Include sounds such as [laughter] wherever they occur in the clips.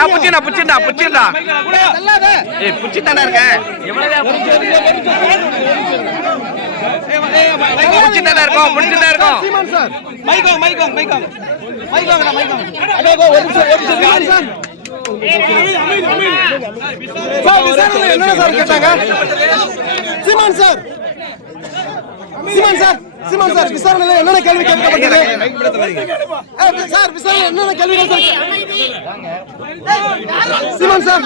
நான் புச்சிடா புச்சிடா புச்சிடா ஏய் புச்சிட்டாடா இருக்க? புச்சிட்டாடா இருக்கோம் புச்சிட்டா இருக்கோம். சீமான் சார். மைக் வாங்க மைக் வாங்க மைக் வாங்க மைக் வாங்கடா மைக் வாங்க ஒரு நிமிஷம் ஒரு நிமிஷம் சார். சார் விசாரணை என்ன சார் கேட்டாங்க? Seeman sir. Seeman sir. Seeman sir விசாரணையில என்னென்ன கேள்வி கேட்கப்பட்டது? சார் விசாரணை என்னென்ன கேள்விகள் sir Seeman sir.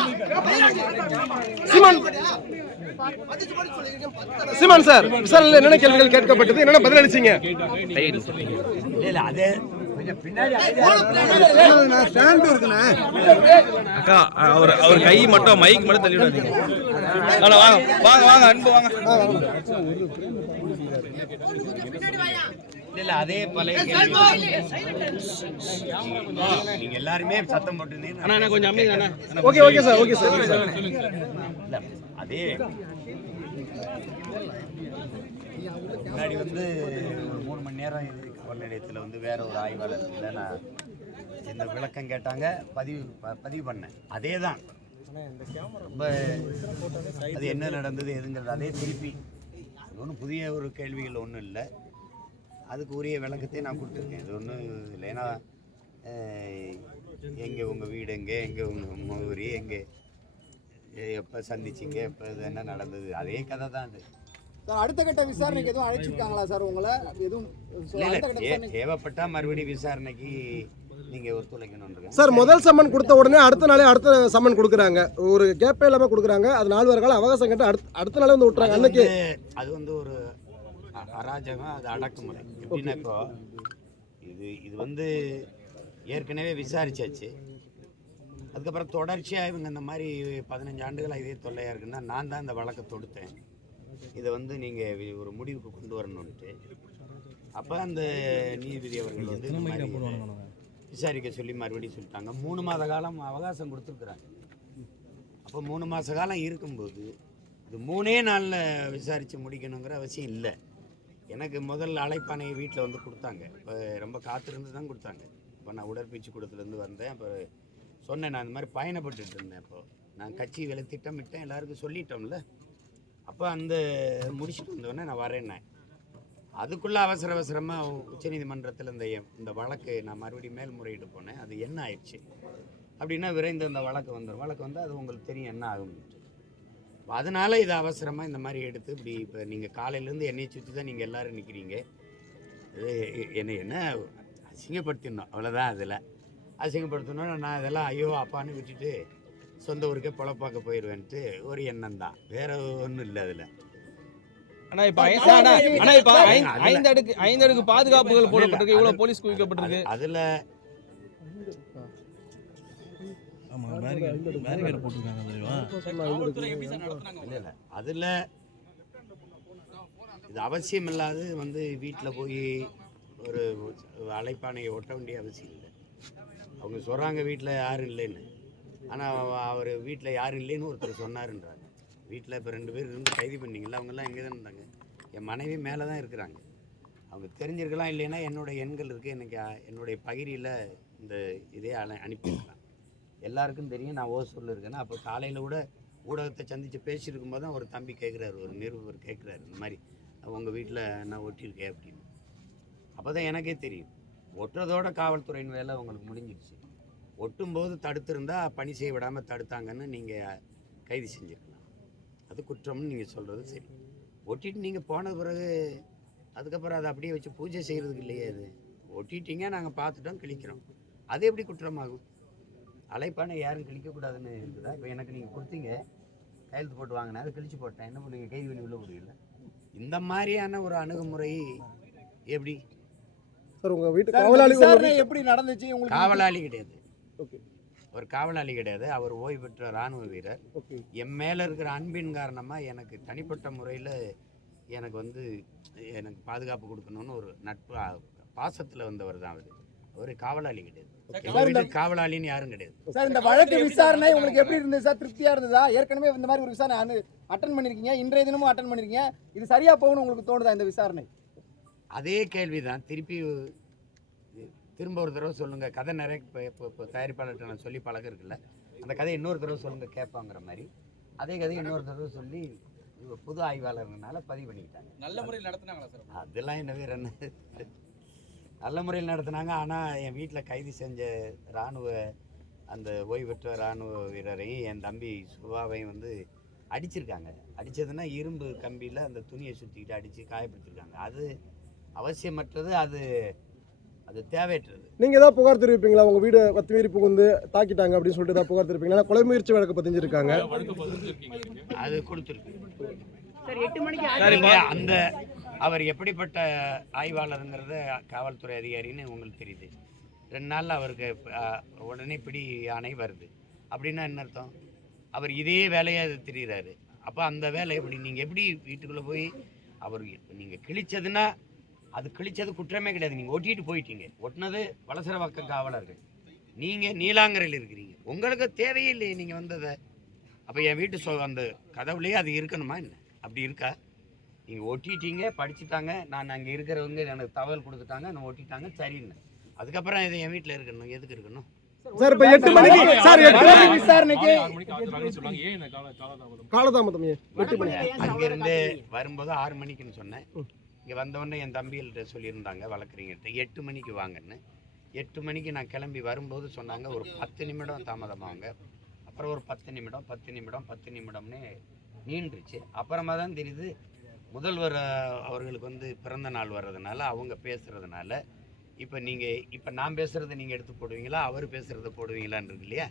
Seeman Seeman sir விசாரணையில என்னென்ன கேள்விகள் கேட்கப்பட்டது? என்னென்ன பதில் அளிச்சீங்க? அக்கா அவர் அவர் கை மட்டும் மைக் மட்டும் தள்ளி வாங்க வாங்க வாங்க அன்பு வாங்க. இல்ல அதே பழைய நீங்க எல்லாருமே சத்தம் போட்டுருந்தீங்க. அண்ணா கொஞ்சம் அமைதி அண்ணா. Okay okay sir okay sir okay sir. இல்ல அதே முன்னாடி வந்து ஒரு மூணு மணி நேரம் இது கவல் நிலையத்தில் வந்து வேற ஒரு ஆய்வாளர் இல்லை நான் இந்த விளக்கம் கேட்டாங்க. பதிவு ப- பதிவு பண்ணேன். அதே தான் ரொம்ப அது என்ன நடந்தது எதுங்கிறது அதே திருப்பி. ஒன்றும் புதிய ஒரு கேள்விகள் ஒன்றும் இல்லை. அதுக்கு உரிய விளக்கத்தை நான் கொடுத்துருக்கேன். இது ஒன்றும் இல்லை. ஏன்னா எங்கே உங்கள் வீடு எங்கே? எங்கே உங்கள் முகவரி எங்கே? எப்போ சந்திச்சிங்க? எப்போ இது என்ன நடந்தது? அதே கதை தான் அது சார் அடுத்த கட்ட விசாரணைக்கு எதுவும் அழைச்சிருக்காங்களா சார் உங்களை? எதுவும் தேவைப்பட்டா மறுபடியும் விசாரணைக்கு நீங்கள் ஒத்துழைக்கணுன்றேன் சார் முதல் சம்மன் கொடுத்த உடனே அடுத்த நாளே அடுத்த சம்மன் கொடுக்குறாங்க. ஒரு கேப்பே இல்லாம கொடுக்குறாங்க. அது நாலு வார அவகாசம் கேட்டு அடுத்த அடுத்த நாளே வந்து விட்டுறாங்க. அன்னைக்கு அது வந்து ஒரு அராஜகம் அது அடக்குமுறை. எப்படின்னா இப்போ இது இது வந்து ஏற்கனவே விசாரிச்சாச்சு. அதுக்கப்புறம் தொடர்ச்சியாக இவங்க இந்த மாதிரி பதினஞ்சு ஆண்டுகளாக இதே தொல்லையாக இருக்குன்னா நான் தான் இந்த வழக்கை தொடுத்தேன். இதை வந்து நீங்கள் ஒரு முடிவுக்கு கொண்டு வரணுன்ட்டு அப்போ அந்த நீதிபதி அவர்கள் வந்து இந்த மாதிரி விசாரிக்க சொல்லி மறுபடியும் சொல்லிட்டாங்க. மூணு மாத காலம் அவகாசம் கொடுத்துருக்குறாங்க. அப்போ மூணு மாத காலம் இருக்கும்போது இது மூணே நாளில் விசாரித்து முடிக்கணுங்கிற அவசியம் இல்லை. எனக்கு முதல் அழைப்பானை வீட்டில் வந்து கொடுத்தாங்க. இப்போ ரொம்ப காத்திருந்து தான் கொடுத்தாங்க. இப்போ நான் உடற்பயிற்சி கூடத்துலேருந்து வந்தேன். அப்போ சொன்னேன் நான் இந்த மாதிரி பயணப்பட்டுட்டு இருந்தேன் இப்போது நான் கட்சி வேலை திட்டமிட்டேன் எல்லாருக்கும் சொல்லிட்டோம்ல. அப்போ அந்த முடிச்சுட்டு வந்தோடனே நான் வரேன்னேன் அதுக்குள்ளே அவசர அவசரமாக உச்சநீதிமன்றத்தில் இந்த இந்த வழக்கு நான் மறுபடியும் மேல்முறையிட்டு போனேன். அது என்ன ஆயிடுச்சு? அப்படின்னா விரைந்து இந்த வழக்கு வந்துடும் வழக்கு வந்து அது உங்களுக்கு தெரியும் என்ன ஆகும்ட்டு அதனால இதை அவசரமாக இந்த மாதிரி எடுத்து இப்படி இப்போ நீங்கள் காலையிலேருந்து என்னையை சுற்றி தான் நீங்கள் எல்லாரும் நிற்கிறீங்க இது என்னை என்ன அசிங்கப்படுத்திடணும். அவ்வளோதான் அதில். அசிங்கப்படுத்தணும்னா நான் இதெல்லாம் ஐயோ அப்பான்னு விட்டுட்டு சொந்த ஊருக்கே பொழப்பாக்க போயிடுவேன்ட்டு ஒரு எண்ணம் தான். வேற ஒன்றும் இல்லை அதில். அண்ணா இப்ப ஐந்து அடுக்கு ஐந்து அடுக்கு பாதுகாப்புகள் போடப்பட்டிருக்கு. இவ்வளவு போலீஸ் குவிக்கப்பட்டிருக்கு. அதில் ஆமா பேரிகேட் போட்டிருக்காங்க தெரியுமா? இல்லை இல்லை. அதில் இது அவசியம் இல்லாது வந்து வீட்டில் போய் ஒரு அழைப்பானையை ஒட்ட வேண்டிய அவசியம் இல்லை. அவங்க சொல்கிறாங்க வீட்டில் யாரும் இல்லைன்னு. ஆனால் அவர் வீட்டில் யாரும் இல்லைன்னு ஒருத்தர் சொன்னாருன்றாங்க வீட்டில் இப்போ ரெண்டு பேர் இருந்து கைது பண்ணீங்களா அவங்கெல்லாம் எங்கே தான் இருந்தாங்க. என் மனைவி மேலே தான் இருக்கிறாங்க. அவங்க தெரிஞ்சிருக்கலாம் இல்லைன்னா என்னோட எண்கள் இருக்குது எனக்கு என்னுடைய பகிரியில் இந்த இதே அனு அனுப்பியிருக்கலாம். எல்லாருக்கும் தெரியும் நான் ஓசூரில் இருக்கேன்னா அப்போ காலையில் கூட ஊடகத்தை சந்தித்து பேசியிருக்கும் போது தான் ஒரு தம்பி கேட்குறாரு ஒரு நிருபர் கேட்குறாரு இந்த மாதிரி. உங்கள் வீட்டில் என்ன ஒட்டியிருக்கேன் அப்படின்னு. அப்போ தான் எனக்கே தெரியும். ஒட்டுறதோட காவல்துறையின் வேலை உங்களுக்கு முடிஞ்சிடுச்சு ஒட்டும்போது தடுத்திருந்தா பணி செய்ய விடாமல் தடுத்தாங்கன்னு நீங்கள் கைது செஞ்சுருக்கலாம். அது குற்றம்னு நீங்கள் சொல்கிறது சரி. ஒட்டிட்டு நீங்கள் போன பிறகு அதுக்கப்புறம் அதை அப்படியே வச்சு பூஜை செய்கிறதுக்கு இல்லையே அது. ஒட்டிட்டீங்க நாங்கள் பார்த்துட்டோம் கிழிக்கிறோம். அது எப்படி குற்றமாகும்? அழைப்பானை யாரும் கிழிக்கக்கூடாதுன்னு இருக்குதா இப்போ எனக்கு நீங்கள் கொடுத்தீங்க. கையெழுத்து போட்டு வாங்கினேன். அதை கிழிச்சு போட்டேன். என்ன பண்ணுவீங்க கைது பண்ணி உள்ள முடியல இந்த மாதிரியான ஒரு அணுகுமுறை எப்படி? சார் உங்க வீட்டு காவலாளி எப்படி நடந்துச்சு? உங்களுக்கு காவலாளி கிடையாது. ஓகே. அவர் காவலாளி கிடையாது. அவர் ஓய்வு பெற்ற இராணுவ வீரர். ஓகே. என் மேலே இருக்கிற அன்பின் காரணமாக எனக்கு தனிப்பட்ட முறையில் எனக்கு வந்து எனக்கு பாதுகாப்பு கொடுக்கணும்னு ஒரு நட்பு பாசத்தில் வந்தவர் தான் அவர். அவர் காவலாளி கிடையாது. காவலாளின்னு யாரும் கிடையாது. சார் இந்த வழக்கு விசாரணை உங்களுக்கு எப்படி இருந்தது சார்? திருப்தியா இருந்ததா? ஏற்கனவே இந்த மாதிரி ஒரு விசாரணை அட்டன் பண்ணிருக்கீங்க. இன்றைய தினமும் அட்டன் பண்ணிருக்கீங்க. இது சரியா போகணும் உங்களுக்கு தோணுதா இந்த விசாரணை? அதே கேள்வி தான் திருப்பி திரும்ப ஒரு தடவை சொல்லுங்கள் கதை நிறைய இப்போ இப்போ இப்போ தயாரிப்பாளர்கிட்ட நான் சொல்லி பழக்கம் இருக்குல்ல அந்த கதையை இன்னொரு தடவை சொல்லுங்க கேட்பாங்கிற மாதிரி. அதே கதையை இன்னொரு தடவை சொல்லி புது ஆய்வாளர்னால பதிவு பண்ணிக்கிட்டாங்க. நல்ல முறையில் நடத்துனாங்களா சார்? அதெல்லாம் என்ன வேற என்ன? நல்ல முறையில் நடத்துனாங்க. ஆனால் என் வீட்டில் கைது செஞ்ச இராணுவ அந்த ஓய்வு பெற்ற இராணுவ வீரரையும் என் தம்பி சுபாவையும் வந்து அடிச்சிருக்காங்க. அடித்ததுன்னா இரும்பு கம்பியில் அந்த துணியை சுற்றிக்கிட்டு அடித்து காயப்படுத்திருக்காங்க. அது அவசியமற்றது அது அது தேவையற்றது. நீங்க ஏதாவது புகார் தெரிவிப்பீங்களா? உங்க வீடு அத்துமீறி புகுந்து தாக்கிட்டாங்க அப்படின்னு சொல்லிட்டு ஏதாவது புகார் தெரிவிப்பீங்களா? கொலை முயற்சி வழக்கு பதிஞ்சிருக்காங்க? அது கொடுத்துருக்கு. அந்த அவர் எப்படிப்பட்ட ஆய்வாளருங்கிறத காவல்துறை அதிகாரின்னு உங்களுக்கு தெரியுது. ரெண்டு நாளில் அவருக்கு உடனே பிடி ஆணை வருது. அப்படின்னா என்ன அர்த்தம்? அவர் இதே வேலையாக தெரிகிறாரு அப்போ அந்த வேலை எப்படி? நீங்கள் எப்படி வீட்டுக்குள்ளே போய் அவர் நீங்கள் கிழிச்சதுன்னா அது கிழிச்சது குற்றமே கிடையாது. நீங்கள் ஒட்டிட்டு போயிட்டீங்க. ஒட்டினது வலசரவாக்கம் காவலர்கள். நீங்கள் நீலாங்கரையில் இருக்கிறீங்க. உங்களுக்கு தேவையே இல்லையே நீங்கள் வந்ததை. அப்போ என் வீட்டு சொ அந்த கதவுலேயே அது இருக்கணுமா என்ன? அப்படி இருக்கா? நீங்கள் ஒட்டிட்டீங்க படிச்சுட்டாங்க. நான் அங்கே இருக்கிறவங்க எனக்கு தகவல் கொடுத்துட்டாங்க நான் ஒட்டிட்டாங்க. சரின்னு. அதுக்கப்புறம் இது என் வீட்டில் இருக்கணும். எதுக்கு இருக்கணும்? சார் இப்ப எட்டு மணிக்கு சார் எட்டு மணிக்கு விசாரணைக்கு காலதாமதம்? எட்டு மணி அங்கேருந்து வரும்போது ஆறு மணிக்குன்னு சொன்னேன். இங்கே வந்தவொடனே என் தம்பிகள்கிட்ட சொல்லியிருந்தாங்க வளர்க்குறீங்கிட்ட எட்டு மணிக்கு வாங்கன்னு. எட்டு மணிக்கு நான் கிளம்பி வரும்போது சொன்னாங்க ஒரு பத்து நிமிடம் தாமதமாங்க. அப்புறம் ஒரு பத்து நிமிடம் பத்து நிமிடம் பத்து நிமிடம்னு நீண்டுருச்சு. அப்புறமா தான் தெரியுது முதல்வர் அவர்களுக்கு வந்து பிறந்த நாள் வர்றதுனால அவங்க பேசுகிறதுனால இப்போ நீங்கள் இப்போ நான் பேசுகிறத நீங்கள் எடுத்து போடுவீங்களா? அவர் பேசுகிறத போடுவீங்களான்னு இருக்கு இல்லையா?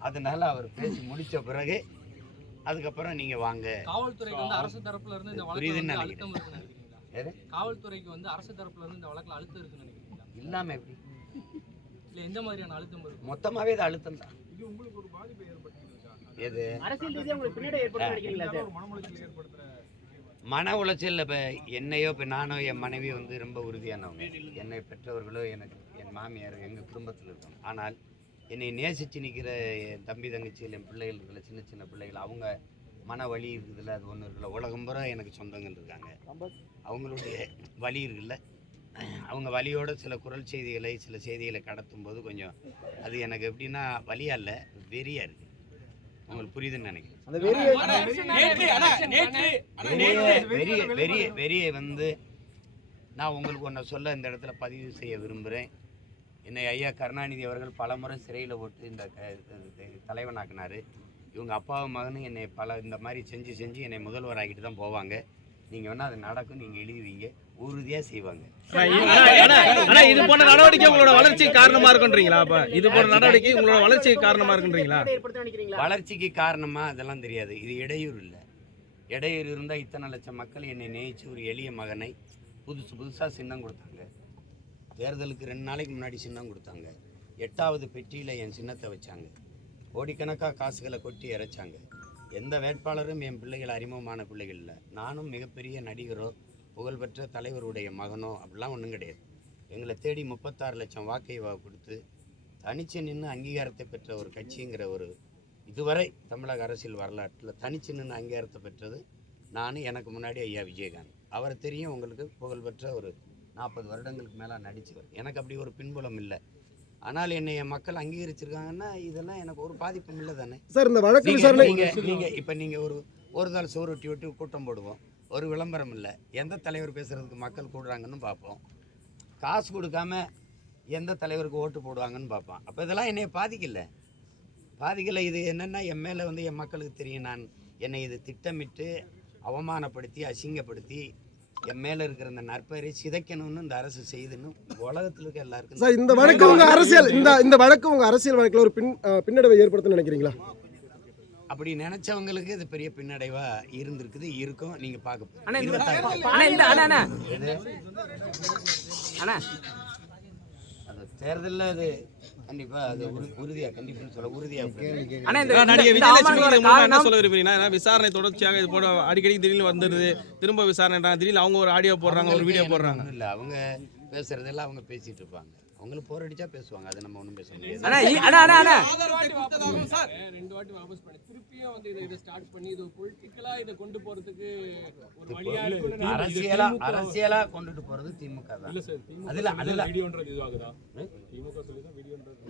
அதனால அவர் பேசி முடித்த பிறகு அதுக்கப்புறம் நீங்கள் வாங்க. காவல்துறைக்கு வந்து அரசு தரப்புல இருந்து இந்த வழக்குல புரியுதுன்னு வந்து நினைக்கிறேன். அழுத்தம் இருக்குன்னு? காவல்துறைக்கு வந்து அரசு தரப்புல இருந்து இந்த வழக்குல அழுத்தம் இருக்குன்னு நினைக்கிறீங்களா? இல்லாமல் எப்படி? இல்ல எந்த மாதிரியான அழுத்தம் இருக்கு? மொத்தமாகவே இது அழுத்தம் தான். எது? அரசியல் ரீதியா உங்களுக்கு பின்னாடி ஏற்படும் நினைக்கிறீங்களா சார்? மன உளைச்சல் இப்போ என்னையோ இப்போ நானோ என் மனைவி வந்து ரொம்ப உறுதியானவங்க. என்னை பெற்றவர்களோ எனக்கு என் மாமியார் எங்கள் குடும்பத்தில் இருக்கோம் ஆனால் என்னை நேசித்து நிற்கிற என் தம்பி தங்கச்சிகள் என் பிள்ளைகள் இருக்குல்ல சின்ன சின்ன பிள்ளைகள் அவங்க மன வலி இருக்குதுல்ல அது ஒன்றும் இருக்குல்ல. உலகம் பூரா எனக்கு சொந்தங்கள் இருக்காங்க. அவங்களுடைய வலி இருக்குல்ல. அவங்க வலியோட சில குரல் செய்திகளை சில செய்திகளை கடத்தும் போது கொஞ்சம் அது எனக்கு எப்படின்னா வலியா இல்லை வெறியா இருக்கு. உங்களுக்கு புரியுதுன்னு நினைக்கிறேன். அந்த வெறியை வெறிய வந்து நான் உங்களுக்கு ஒன்றை சொல்ல இந்த இடத்துல பதிவு செய்ய விரும்புகிறேன் என்னை ஐயா கருணாநிதி அவர்கள் பலமுறை சிறையில் போட்டு இந்த தலைவனாக்குனாரு இவங்க அப்பாவும் மகனும் என்னை பல இந்த மாதிரி செஞ்சு செஞ்சு என்னை முதல்வர் ஆக்கிட்டு தான் போவாங்க. நீங்கள் வேணால் அது நடக்கும் நீங்கள் எழுதுவீங்க. உறுதியாக செய்வாங்க. இது போன்ற நடவடிக்கை உங்களோட வளர்ச்சிக்கு காரணமா இருக்குன்றீங்களா அப்ப? இது போன்ற நடவடிக்கை உங்களோட வளர்ச்சிக்கு காரணமா இருக்குன்றீங்களா? வளர்ச்சிக்கு காரணமா அதெல்லாம் தெரியாது. இது இடையூறு இல்லை. இடையூறு இருந்தால் இத்தனை லட்சம் மக்கள் என்னை நேசித்து ஒரு எளிய மகனை புதுசு புதுசாக சின்னம் கொடுத்தாங்க. தேர்தலுக்கு ரெண்டு நாளைக்கு முன்னாடி சின்னம் கொடுத்தாங்க. எட்டாவது பெட்டியில் என் சின்னத்தை வச்சாங்க. கோடிக்கணக்காக காசுகளை கொட்டி இறைச்சாங்க. எந்த வேட்பாளரும் என் பிள்ளைகள் அறிமுகமான பிள்ளைகள் இல்லை. நானும் மிகப்பெரிய நடிகரோ புகழ்பெற்ற தலைவருடைய மகனோ அப்படிலாம் ஒன்றும் கிடையாது. எங்களை தேடி முப்பத்தாறு லட்சம் வாக்கை வா கொடுத்து தனிச்சு நின்று அங்கீகாரத்தை பெற்ற ஒரு கட்சிங்கிற ஒரு இதுவரை தமிழக அரசியல் வரலாற்றில் தனிச்சு நின்று அங்கீகாரத்தை பெற்றது நான் எனக்கு முன்னாடி ஐயா விஜயகாந்த். அவரை தெரியும் உங்களுக்கு புகழ்பெற்ற ஒரு நாற்பது வருடங்களுக்கு மேலே நடிச்சவர். எனக்கு அப்படி ஒரு பின்புலம் இல்லை. ஆனால் என்னை என் மக்கள் அங்கீகரிச்சிருக்காங்கன்னா இதெல்லாம் எனக்கு ஒரு பாதிப்பும் இல்லை தானே? சார் இந்த வழக்கு நீங்க விசாரணை நீங்க நீங்க இப்போ நீங்க ஒரு ஒரு நாள் சோறு ஒட்டி விட்டு கூட்டம் போடுவோம். ஒரு விளம்பரம் இல்லை. எந்த தலைவர் பேசுறதுக்கு மக்கள் கூடுறாங்கன்னு பார்ப்போம். காசு கொடுக்காம எந்த தலைவருக்கு ஓட்டு போடுவாங்கன்னு பார்ப்பான் அப்போ இதெல்லாம் என்னைய பாதிக்கல. பாதிக்கல இது என்னன்னா என் மேலே வந்து என் மக்களுக்கு தெரியும். நான் என்னை இது திட்டமிட்டு அவமானப்படுத்தி அசிங்கப்படுத்தி என் மேலே இருக்கிற இந்த நற்பெயரை சிதைக்கணும்னு இந்த அரசு செய்துன்னு உலகத்தில் இருக்க எல்லாருக்கும் சார் இந்த வழக்கு உங்க அரசியல் இந்த இந்த வழக்கு உங்க அரசியல் வழக்குல ஒரு பின் பின்னடைவை ஏற்படுத்தும் நினைக்கிறீங்களா? அப்படி நினைச்சவங்களுக்கு இது பெரிய பின்னடைவா இருந்திருக்குது இருக்கும். நீங்க பார்க்க இந்த இந்த? அண்ணா அது தேர்தலில் அது கண்டிப்பா அது உறு- உறுதியா கண்டிப்பான்னு சொல்ல உறுதியா அண்ணா இந்த நடிகை இந்த விஜயலட்சுமி அவமானத்தோட மூலமா என்ன சொல்ல விரும்புறீங்கன்னா ஏன்னா விசாரணை தொடர்ச்சியாக இது போல அடிக்கடி திடீர்னு வந்துடுது. திரும்ப விசாரணைன்றாங்க திடீர்னு அவங்க ஒரு ஆடியோ போடுறாங்க ஒரு வீடியோ போடுறாங்க. இல்ல அவங்க பேசுறதெல்லாம் அவங்க பேசிட்டு இருப்பாங்க. அவங்களுக்கு போர் அடிச்சா பேசுவாங்க. அது நம்ம ஒண்ணும் பேச முடியாது. அண்ணா அண்ணா அண்ணா அண்ணா. ரெண்டு வாட்டி வாபஸ் பண்ணி திருப்பியும் வந்து இதை இதை ஸ்டார்ட் பண்ணி இது பொலிட்டிக்கலா இதை கொண்டு போறதுக்கு ஒரு வழியா அரசியலா அரசியலா கொண்டுட்டு போறது திமுக தான். அதுல அதுல வீடியோன்றது இதுவாகுதா? ம்? திமுக சொல்லி தான். வீடியோன்றது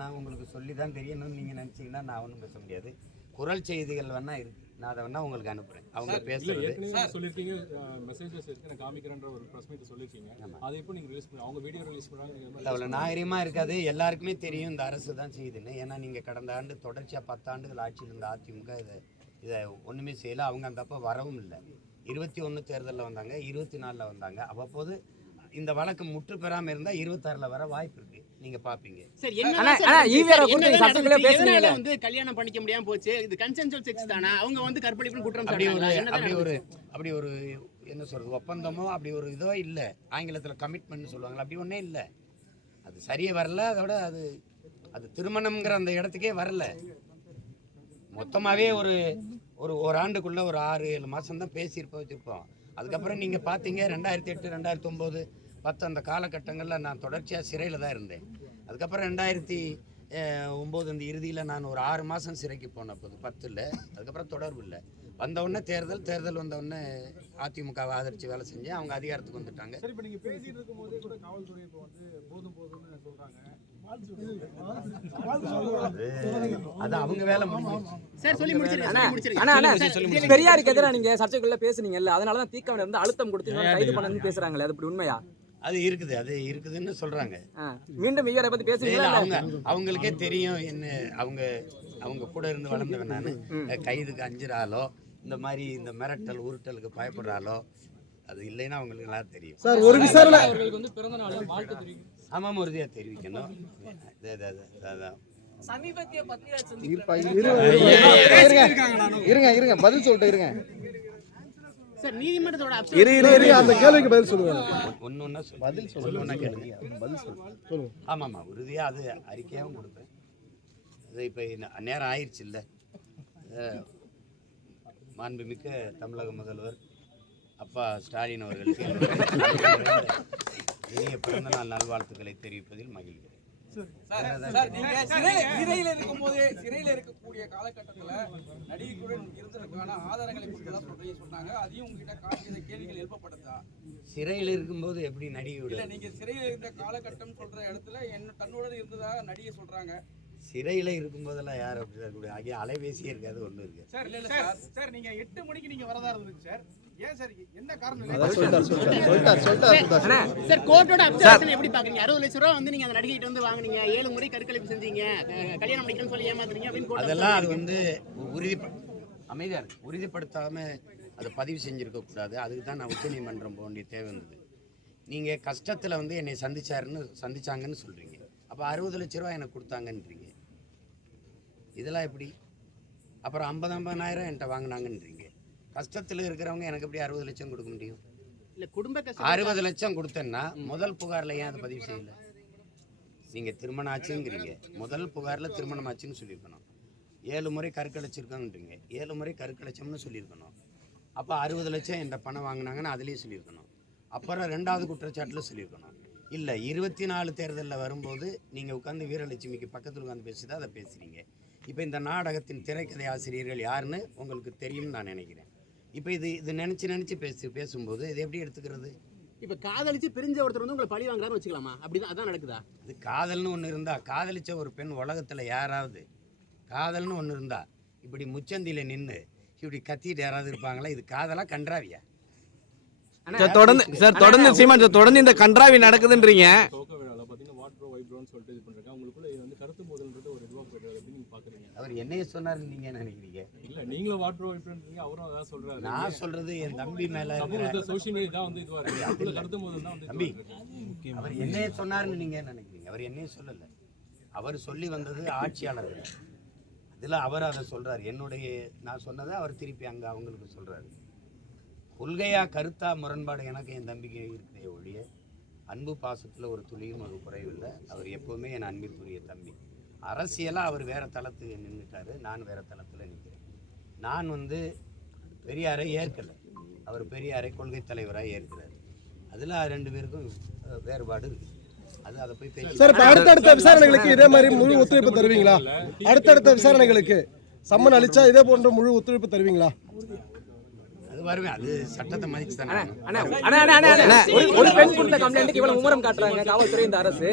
நான் உங்களுக்கு சொல்லி தான் தெரியணும்னு நீங்கள் நினச்சிங்கன்னா நான் ஒன்றும் பேச முடியாது. குரல் செய்திகள் வேணா இருக்கு. நான் அதை வேணா உங்களுக்கு அனுப்புகிறேன் அவங்க பேசுறது சொல்லிருக்கீங்க மெசேஜஸ் இருக்கு நான் காமிக்கிறேன்ற ஒரு ப்ரெஸ் மீட் சொல்லிருக்கீங்க அதை இப்போ நீங்க ரிலீஸ் பண்ணி அவங்க வீடியோ ரிலீஸ் பண்ணாங்க நீங்க அவ்வளோ நாகரிகமாக இருக்காது. எல்லாருக்குமே தெரியும் இந்த அரசு தான் செய்யுதுன்னு. ஏன்னா நீங்கள் கடந்த ஆண்டு தொடர்ச்சியாக பத்தாண்டுகள் ஆட்சியில் இருந்த அதிமுக இதை இதை ஒன்றுமே செய்யலை. அவங்க அந்த அப்போ வரவும் இல்லை. இருபத்தி ஒன்று தேர்தலில் வந்தாங்க இருபத்தி நாலில் வந்தாங்க. அவ்வப்போது இந்த வழக்கு முற்று பெறாமல் இருந்தால் இருபத்தாறில் வர வாய்ப்பு இருக்குது நீங்கள் பார்ப்பீங்க சார் என்ன ஈவேரா கூட்டு? பேசுனீங்கல்ல? எதனால வந்து கல்யாணம் பண்ணிக்க முடியாம போச்சு இது கன்சென்சுவல் செக்ஸ் தானா அவங்க வந்து கற்பழிப்பு குற்றம் அப்படி ஒரு சாட்டுறாங்களா? என்னதான் அப்படி ஒரு? அப்படி ஒரு என்ன சொல்கிறது ஒப்பந்தமோ அப்படி ஒரு இதோ இல்லை ஆங்கிலத்தில் கமிட்மெண்ட் சொல்லுவாங்களா அப்படி ஒன்றே இல்லை அது சரியே வரல அதோட அது அது திருமணம்ங்கிற அந்த இடத்துக்கே வரல மொத்தமாகவே ஒரு ஒரு ஒரு ஆண்டுக்குள்ளே ஒரு ஆறு ஏழு மாதம் தான் பேசியிருப்போம் வச்சுருப்போம் அதுக்கப்புறம் நீங்கள் பார்த்தீங்க ரெண்டாயிரத்தி எட்டு ரெண்டாயிரத்தி ஒம்பது பத்து அந்த காலகட்டங்களில் நான் தொடர்ச்சியாக சிறையில் தான் இருந்தேன். அதுக்கப்புறம் ரெண்டாயிரத்தி ஒம்பது அந்த இறுதியில் நான் ஒரு ஆறு மாதம் சிறைக்கு போன போது பத்தில் அதுக்கப்புறம் தொடர்பு இல்லை. வந்த உடனே தேர்தல் தேர்தல் வந்த உடனே அதிமுகவை ஆதரித்து வேலை செஞ்சேன். அவங்க அதிகாரத்துக்கு வந்துட்டாங்க. சரி இப்போ நீங்க பேசிட்டு இருக்கும் போதே கூட காவல்துறை இப்போ வந்து போதும் போதும்னு சொல்றாங்க. அது அது அவங்க வேலை முடிஞ்சிருச்சு. சார் சொல்லி முடிச்சிருங்க. அண்ணா, சொல்லி முடிச்சிருங்க. அண்ணா, அண்ணா, சார், இதே- பெரியாருக்கு எதிராக நீங்க சர்ச்சைக்குள்ள பேசுனீங்கல்ல அதனாலதான் தீக்காவில இருந்து அழுத்தம் கொடுத்து கைது பண்ணணும்னு பேசுறாங்களே அது இப்படி உண்மையா? அது இருக்குது அது இருக்குதுன்னு சொல்கிறாங்க ஆ. மீண்டும் ஈவேரை பத்தி பேசுறீங்களா? அவங்க அவங்களுக்கே தெரியும் என்ன அவங்க அவங்க கூட இருந்து வளர்ந்தவன் நான். கைதுக்கு அஞ்சுறாலோ இந்த மாதிரி இந்த மிரட்டல் உருட்டலுக்கு பயப்படுறாலோ அது இல்லைன்னா அவங்களுக்கு நல்லா தெரியும். சார் ஒரு விசாரணை அவர்களுக்கு வந்து பிறந்த நாள் வாழ்த்து தெரிவிக்கும் ஆமாம் உறுதியாக தெரிவிக்கணும். அதான் இருங்க, இருங்க. இருங்க இருங்க பதில் சொல்லிட்டு இருங்க. அந்த கேள்விக்கு பதில் சொல்லுங்க. ஒன்று ஒன்றா சொல்லு பதில் சொல்லு. ஒன்று ஒன்றா கேளுங்க. பதில் ஆமாம்மா. உறுதியாக அது அறிக்கையாகவும் கொடுப்பேன். அது இப்போ நேரம் ஆயிடுச்சு இல்லை மாண்புமிக்க தமிழக முதல்வர் அப்பா ஸ்டாலின் அவர்களுக்கு இனிய பிறந்தநாள் நல்வாழ்த்துக்களை தெரிவிப்பதில் மகிழ்கிறேன் சார் நீங்க சிறையில சிறையில சிறையில இருக்கக்கூடிய காலகட்டத்துல நடிகைக்குடன் இருந்ததற்கான ஆதாரங்களை கொடுத்ததா சொல்றீங்க சொன்னாங்க. அதையும் உங்ககிட்ட காட்டிய கேள்விகள் எழுப்பப்பட்டதா? சிறையில் இருக்கும்போது எப்படி நடிகை இல்ல நீங்க சிறையில இருந்த காலகட்டம் சொல்ற இடத்துல என்ன தன்னுடன் இருந்ததாக நடிகை சொல்றாங்க? சிறையில் இருக்கும்போதெல்லாம் யார் அப்படி ஆகிய அலைபேசியே இருக்காது ஒன்றும் இருக்காது. சார் இல்ல சார் சார். நீங்க எட்டு மணிக்கு நீங்க வரதா இருந்துச்சு சார். சார் கோர்ட்டோட அப்சர்வேஷன் எப்படி பாக்குறீங்க? அறுபது லட்சம் ரூபா வந்து நீங்க அந்த நடிகைகிட்ட வந்து வாங்குனீங்க. ஏழு முறை கற்களிப்பு செஞ்சீங்க. கல்யாணம் பண்ணிக்கணும்னு சொல்லி ஏமாத்துறீங்க அப்படின்னு அதெல்லாம் அது வந்து உறுதி அமைதியாக இருக்கு. உறுதிப்படுத்தாம அதை பதிவு செஞ்சிருக்க கூடாது. அதுக்கு தான் நான் உச்சநீதிமன்றம் போக வேண்டிய தேவை இருந்தது. நீங்கள் கஷ்டத்தில் வந்து என்னை சந்திச்சாருன்னு சந்திச்சாங்கன்னு சொல்கிறீங்க அப்போ அறுபது லட்ச ரூபா எனக்கு கொடுத்தாங்கன்றீங்க. இதெல்லாம் எப்படி? அப்புறம் ஐம்பது ஐம்பதாயிரம் என்கிட்ட வாங்கினாங்கன்றீங்க. கஷ்டத்தில் இருக்கிறவங்க எனக்கு எப்படி அறுபது லட்சம் கொடுக்க முடியும்? இல்ல குடும்ப அறுபது லட்சம் கொடுத்தேன்னா முதல் புகாரில் ஏன் அதை பதிவு செய்யல? நீங்கள் திருமணம் ஆச்சுங்கிறீங்க. முதல் புகாரில் திருமணம் ஆச்சுன்னு சொல்லியிருக்கணும். ஏழு முறை கருக்கலைச்சிருக்கோன்றீங்க. ஏழு முறை கருக்கலைச்சோம்னு சொல்லியிருக்கணும். அப்போ அறுபது லட்சம் என்கிட்ட பணம் வாங்கினாங்கன்னு அதுலேயும் சொல்லியிருக்கணும். அப்புறம் ரெண்டாவது குற்றச்சாட்டில் சொல்லியிருக்கணும். இல்லை இருபத்தி நாலு தேர்தலில் வரும்போது நீங்கள் உட்காந்து வீரலட்சுமிக்கு பக்கத்தில் உட்காந்து பேசி தான் அதை பேசுகிறீங்க இப்போ இந்த நாடகத்தின் திரைக்கதை ஆசிரியர்கள் யாருன்னு உங்களுக்கு தெரியும்னு நான் நினைக்கிறேன். இப்போ இது இது நினச்சி நினச்சி பேசி பேசும்போது இது எப்படி எடுத்துக்கிறது? இப்ப காதலிச்சு பிரிஞ்ச ஒருத்தர் வந்து உங்களை பழி வாங்குறான்னு வச்சுக்கலாமா? அப்படிதான் அதான் நடக்குதா? இது காதல்னு ஒன்று இருந்தால் காதலிச்ச ஒரு பெண் உலகத்தில் யாராவது காதல்னு ஒன்று இருந்தால் இப்படி முச்சந்தியில் நின்று இப்படி கத்திட்டு யாராவது இருப்பாங்களா? இது காதலா கன்றாவியா? சார் தொடர்ந்து சார் தொடர்ந்து சீமான் சார் தொடர்ந்து இந்த கன்றாவி நடக்குதுன்றீங்க. சொல்லிட்டு இது பண்றாங்க. உங்களுக்குள்ள இது வந்து கருத்து மோதல்ன்றது ஒரு இதுவாக போயிட்டு அப்படின்னு நீங்க பாக்குறீங்க அவர் என்னைய சொன்னாருன்னு நீங்கள் நினைக்கிறீங்க? இல்ல நீங்களும் வாட்ரோ வைப்ரோன்றீங்க அவரும் அதான் சொல்றாரு. நான் சொல்கிறது என் தம்பி மேலே சோஷியல் மீடியா தான் வந்து இதுவா இருக்கு. அதுக்குள்ள கருத்து மோதல் தான் வந்து தம்பி. அவர் என்னைய சொன்னாருன்னு நீங்கள் நினைக்கிறீங்க? அவர் என்னைய சொல்லலை. அவர் சொல்லி வந்தது ஆட்சியாளர்கள். அதில் அவர் அதை சொல்றாரு. என்னுடைய நான் சொன்னதை அவர் திருப்பி அங்கே அவங்களுக்கு சொல்றாரு. கொள்கையா கருத்தா முரண்பாடு எனக்கு என் தம்பிக்கு இருக்கிறே ஒழிய அன்பு பாசத்தில் ஒரு துளியும் ஒரு குறைவில்லை. அவர் எப்போவுமே என் அன்பிற்குரிய தம்பி. அரசியலாக அவர் வேறு தளத்துக்கு நின்றுட்டாரு நான் வேறு தளத்தில் நிற்கிறேன் நான் வந்து பெரியாரை ஏற்கலை. அவர் பெரியாரை கொள்கை தலைவராக ஏற்கிறார். அதில் ரெண்டு பேருக்கும் வேறுபாடு இருக்குது அது அதை சார் இப்ப அடுத்தடுத்த விசாரணைகளுக்கு இதே மாதிரி முழு ஒத்துழைப்பு தருவீங்களா? அடுத்தடுத்த விசாரணைகளுக்கு சம்மன் அளிச்சா இதே போன்ற முழு ஒத்துழைப்பு தருவீங்களா? வருவேன் அது சட்டத்தை மதிச்சு தானே. ஒரு பெண் கொடுத்த கம்ப்ளைண்ட்டுக்கு இவ்வளவு மும்முரம் காட்டுறாங்க காவல்துறை இந்த அரசு.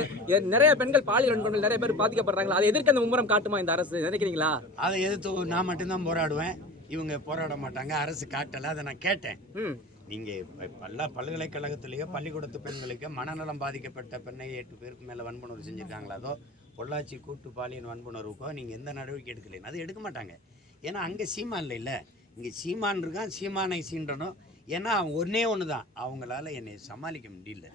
நிறைய பெண்கள் பாலியல் வன்கொடுமையில் நிறைய பேர் பாதிக்கப்படுறாங்களா? அதை எதிர்க்க அந்த மும்முரம் காட்டுமா இந்த அரசு? நினைக்கிறீங்களா? அதை எதிர்த்து நான் மட்டும்தான் போராடுவேன். இவங்க போராட மாட்டாங்க. அரசு காட்டல அதை நான் கேட்டேன். ம். நீங்க இப்ப எல்லா பல்கலைக்கழகத்திலேயோ பள்ளிக்கூடத்து பெண்களுக்கு மனநலம் பாதிக்கப்பட்ட பெண்ணை எட்டு பேருக்கு மேல வன்புணர்வு செஞ்சிருக்காங்களா? அதோ பொள்ளாச்சி கூட்டு பாலியல் வன்புணர்வுக்கோ நீங்க எந்த நடவடிக்கை எடுக்கலைன்னு. அது எடுக்க மாட்டாங்க. ஏன்னா அங்க சீமான் இல்ல. இங்க சீமான் இருக்கான் சீமானை சீண்டணும். ஏன்னா அவன் ஒன்னே ஒன்று தான் அவங்களால என்னை சமாளிக்க முடியல.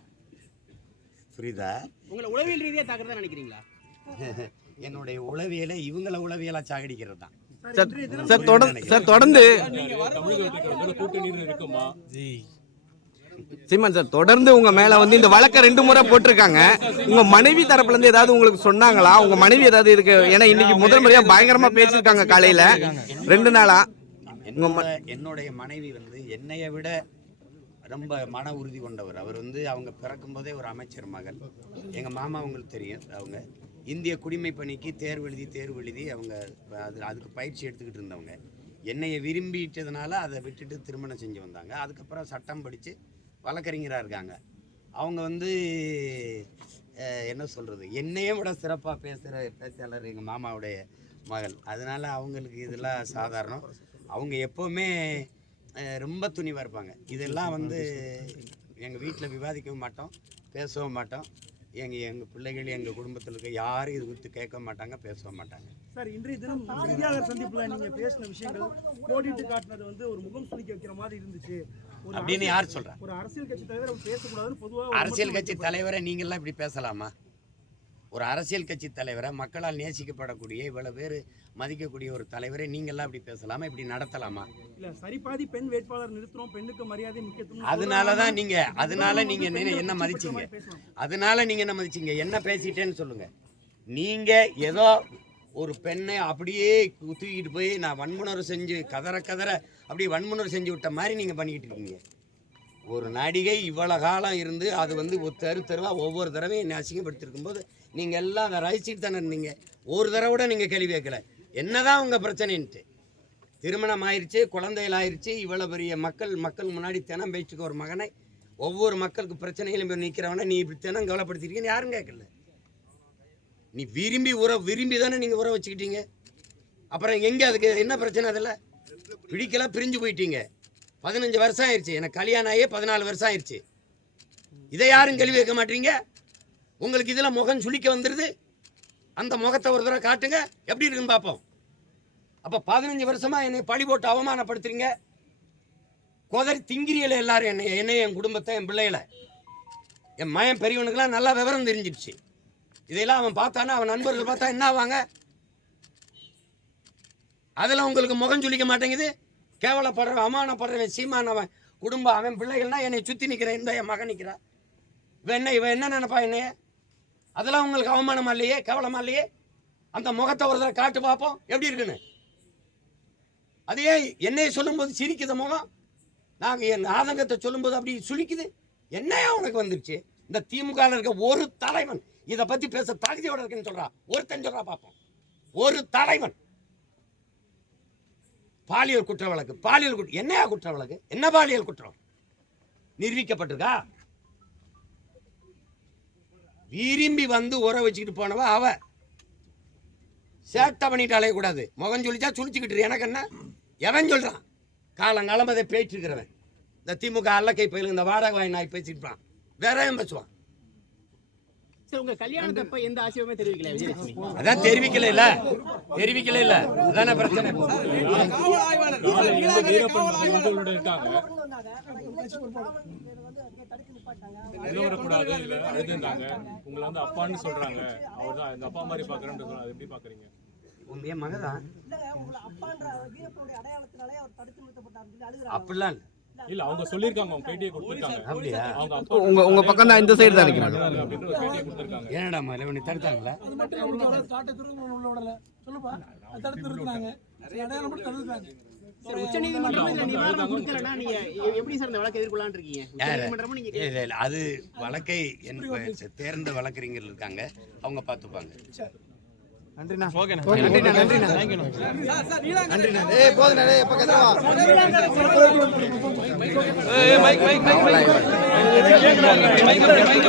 புரியுதா? உங்களை உளவியல் ரீதியா தாக்குறதா நினைக்கிறீங்களா? [laughs] என்னுடைய உளவியலை இவங்கள உளவியலா சாகடிக்கிறது தான் சார் சார் தொடர்ந்து சார் தொடர்ந்து சீமான் சார் தொடர்ந்து உங்க மேல வந்து இந்த வழக்கை ரெண்டு முறை போட்டிருக்காங்க. உங்க மனைவி தரப்புல இருந்து ஏதாவது உங்களுக்கு சொன்னாங்களா? உங்க மனைவி ஏதாவது இருக்கு ஏன்னா இன்னைக்கு முதல் முறையா பயங்கரமா பேசியிருக்காங்க காலையில. ரெண்டு நாளா? என்னோட என்னுடைய மனைவி வந்து என்னைய விட ரொம்ப மன உறுதி கொண்டவர். அவர் வந்து அவங்க பிறக்கும் போதே ஒரு அமைச்சர் மகள் எங்கள் மாமா அவங்களுக்கு தெரியும். அவங்க இந்திய குடிமை பணிக்கு தேர்வு எழுதி தேர்வு எழுதி அவங்க அது அதுக்கு பயிற்சி எடுத்துக்கிட்டு இருந்தவங்க. என்னைய விரும்பிட்டதுனால அதை விட்டுட்டு திருமணம் செஞ்சு வந்தாங்க. அதுக்கப்புறம் சட்டம் படித்து வழக்கறிஞராக இருக்காங்க. அவங்க வந்து என்ன சொல்கிறது என்னையே விட சிறப்பாக பேசுகிற பேச்சாளர் எங்கள் மாமாவுடைய மகள். அதனால அவங்களுக்கு இதெல்லாம் சாதாரணம். அவங்க எப்போவுமே ரொம்ப துணிவாக இருப்பாங்க. இதெல்லாம் வந்து எங்கள் வீட்டில் விவாதிக்கவும் மாட்டோம் பேசவும் மாட்டோம். எங்கள் எங்கள் பிள்ளைகள் எங்கள் குடும்பத்தில் இருக்க யாரும் இது குறித்து கேட்க மாட்டாங்க பேசவும் மாட்டாங்க. சார் இன்றைய தினம் செய்தியாளர் சந்திப்புல நீங்க பேசின விஷயங்கள் கோடிட்டு காட்டினது வந்து ஒரு முகம் சுளிக்க வைக்கிற மாதிரி இருந்துச்சு. அப்படின்னு யார் சொல்கிறா ஒரு அரசியல் கட்சி தலைவர் பேசக்கூடாதுன்னு பொதுவாக அரசியல் கட்சி தலைவரை நீங்கள்லாம் இப்படி பேசலாமா? ஒரு அரசியல் கட்சி தலைவரை மக்களால் நேசிக்கப்படக்கூடிய இவ்வளவு பேர் மதிக்கக்கூடிய ஒரு தலைவரை நீங்கள்லாம் இப்படி பேசலாமா? இப்படி நடத்தலாமா? இல்ல சரிபாதி பெண் வேட்பாளர் நிறுத்துறோம் பெண்ணுக்கு மரியாதை முக்கியத்துவம் அதனால தான் நீங்க அதனால நீங்க என்ன- என்ன மதிச்சீங்க? அதனால நீங்க என்ன மதிச்சீங்க? என்ன பேசிட்டேன்னு சொல்லுங்க. நீங்க ஏதோ ஒரு பெண்ணை அப்படியே தூக்கிட்டு போய் நான் வன்முணர்வு செஞ்சு கதற கதற அப்படியே வன்முணர்வு செஞ்சு விட்ட மாதிரி நீங்க பண்ணிக்கிட்டு இருக்கீங்க. ஒரு நடிகை இவ்வளோ காலம் இருந்து அது வந்து ஒரு தெரு தெருவாக ஒவ்வொரு தடவையும் என்னை அசிங்கப்படுத்திருக்கும் போது நீங்கள் எல்லாம் அதை ரசிச்சுட்டு தானே இருந்தீங்க. ஒரு தடவை கூட நீங்கள் கேள்வி கேட்கல. என்னதான் உங்கள் பிரச்சனைன்ட்டு. திருமணம் ஆயிடுச்சு குழந்தைகள் ஆயிடுச்சு இவ்வளோ பெரிய மக்கள் மக்கள் முன்னாடி தினம் பேச்சுக்கு ஒரு மகனை ஒவ்வொரு மக்களுக்கு பிரச்சனைகளும் போய் நிற்கிறவனை நீ இப்படி தினம் கவலைப்படுத்திருக்கீங்கன்னு யாரும் கேட்கல. நீ விரும்பி உற விரும்பி தானே நீங்கள் உற வச்சுக்கிட்டீங்க. அப்புறம் எங்கே அதுக்கு என்ன பிரச்சனை அதில்? பிடிக்கலாம் பிரிஞ்சு போயிட்டீங்க. பதினஞ்சு வருஷம் ஆயிடுச்சு எனக்கு கல்யாணம் ஆகியே பதினாலு வருஷம் ஆயிடுச்சு இதை யாரும் கேள்வி வைக்க மாட்டீங்க? உங்களுக்கு இதில் முகம் சுழிக்க வந்துடுது அந்த முகத்தை ஒரு தடவை காட்டுங்க. எப்படி இருக்குன்னு பார்ப்போம். அப்போ பதினஞ்சு வருஷமாக என்னை பழி போட்டு அவமானப்படுத்துறீங்க. குதறி திங்கிரியல எல்லாரும் என்னை என்னை என் குடும்பத்தை என் பிள்ளைகளை. என் மயம் பெரியவனுக்கெல்லாம் நல்லா விவரம் தெரிஞ்சிடுச்சு. இதையெல்லாம் அவன் பார்த்தானா அவன் நண்பர்கள் பார்த்தா என்ன ஆவாங்க? அதெல்லாம் உங்களுக்கு முகம் சொல்லிக்க மாட்டேங்குது. கேவலப்படுறவன் அவமானப்படுறவன் சீமானவன் குடும்பம் அவன் பிள்ளைகள்னா என்னை சுற்றி நிற்கிறேன் இந்த என் மகன் நிற்கிறான் இவன் என்ன இவன் என்ன நினைப்பா என்னைய? அதெல்லாம் உங்களுக்கு அவமானமா இல்லையே? கவலமா இல்லையே? அந்த முகத்தை ஒரு தடவை காட்டு பார்ப்போம். எப்படி இருக்குன்னு? அதையே என்னைய சொல்லும்போது சிரிக்குது முகம். நாங்கள் என் ஆதங்கத்தை சொல்லும்போது அப்படி சுழிக்குது என்னையா உனக்கு வந்துருச்சு? இந்த திமுக இருக்க ஒரு தலைவன் இதை பற்றி பேச தகுதியோட இருக்குன்னு சொல்கிறான் ஒருத்தன் சொல்கிறா பார்ப்போம் ஒரு தலைவன். பாலியல் குற்ற வழக்கு பாலியல் குற்ற என்னையா குற்ற வழக்கு என்ன பாலியல் குற்றம்? நிரூபிக்கப்பட்டிருக்கா? விரும்பி வந்து உற வச்சுக்கிட்டு போனவ அவ. சேட்டை பண்ணிட்டு அலையக்கூடாது முகம் சொல்லிச்சா சுழிச்சுக்கிட்டு எனக்கு என்ன? எவன் சொல்றான்? காலங்காலம் அதை பேசிட்டு இந்த திமுக அல்லக்கை பயிலுங்க இந்த வாடகை வாய் நாய் பேசிட்டு வேற பேசுவான்? உங்க கல்யாணத்தப்ப எந்த ஆசையுமே தெரிவிக்கல விஜயலட்சுமி. அதான் தெரிவிக்கல இல்ல. தெரிவிக்கல இல்ல. அதானே பிரச்சனை. காவல் ஆய்வாளர் நாளை எந்த வீரப்பன் வந்து உங்களோட இருக்காங்க வெளில வரக்கூடாது இல்ல அழுதுந்தாங்க உங்களை வந்து அப்பான்னு சொல்றாங்க. அவர் தான் இந்த அப்பா மாதிரி பாக்குறேன்னு சொல்றாங்க. எப்படி பாக்குறீங்க? மகதான் அப்படிலாம் இல்ல. இல்ல அவங்க சொல்லிருக்காங்க அவங்க பேட்டியை கொடுத்திருக்காங்க. அப்படியா உங்க உங்க பக்கம் தான் இந்த சைடு தான் கொடுத்திருக்காங்க. ஏனடா முதல்ல உன்னை தடுத்தாங்களா? இதுல நிவாரணம் கொடுக்கலன்னா நீங்க எ- எப்படி சார் இந்த வழக்கு எதிர்கொள்ளலாம்னு இருக்கீங்க? நீங்க இல்ல இல்ல அது வழக்கை என் தேர்ந்த வழக்கறிஞர்கள் இருக்காங்க. அவங்க பார்த்துப்பாங்க. நன்றிண்ணா. ஓகேண்ணா. நன்றிண்ணா நன்றிண்ணா. தேங்க்யூண்ணா நன்றிண்ணா. ஏய் போதுண்ணா டேய் பக்கத்துல வா மைக் மைக் மைக் மைக்